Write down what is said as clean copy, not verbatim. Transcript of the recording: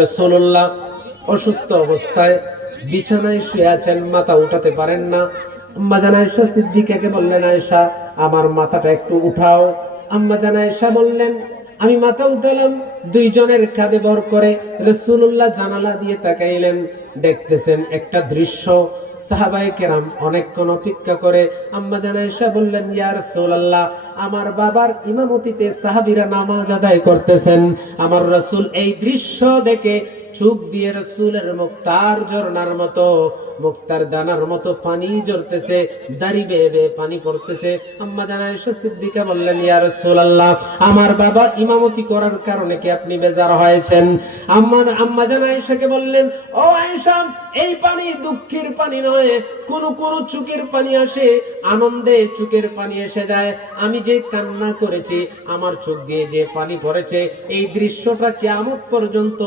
রাসূলুল্লাহ অসুস্থ অবস্থায় বিছানায় শুয়ে আছেন, মাথা উঠাতে পারেন না। আম্মা জান আয়েশা সিদ্দিকাকে বললেন, আয়েশা আমার মাথাটা একটু উঠাও। আম্মা জান আয়েশা বললেন, আমি মাথা উঠালাম। দুইজনের কাঁধে ভর করে রাসূলুল্লাহ জানালা দিয়ে তাকাইলেন, দেখতেছেন একটা দৃশ্য। সাহাবায়ে কেরাম অনেকক্ষণ অপেক্ষা করে আম্মা জান আয়েশা বললেন, ইয়া রাসূলুল্লাহ, আমার বাবার ইমামতিতে সাহাবীরা নামাজ আদায় করতেছেন। আমার রাসূল এই দৃশ্য দেখে চোখ দিয়ে রাসূলের মুক্তার ঝরনার মতো, মুক্তার দানার মতো পানি ঝরতেছে, দাড়ি বেয়ে বেয়ে পানি পড়তেছে। আম্মা জান আয়েশা সিদ্দিকা বললেন, ইয়া রাসূলুল্লাহ, আমার বাবা ইমামতি করার কারণে কি আপনি বেজার হয়েছেন? আম্মা জান আয়েশাকে বললেন, ও আয়েশা, এই পানি দুঃখের পানি নয়, কোন কোন চোখের পানি আসে, আনন্দে চোখের পানি এসে যায়। আমি যে কান্না করেছি, আমার চোখ দিয়ে যে পানি পড়েছে, এই দৃশ্যটা কিয়ামত পর্যন্ত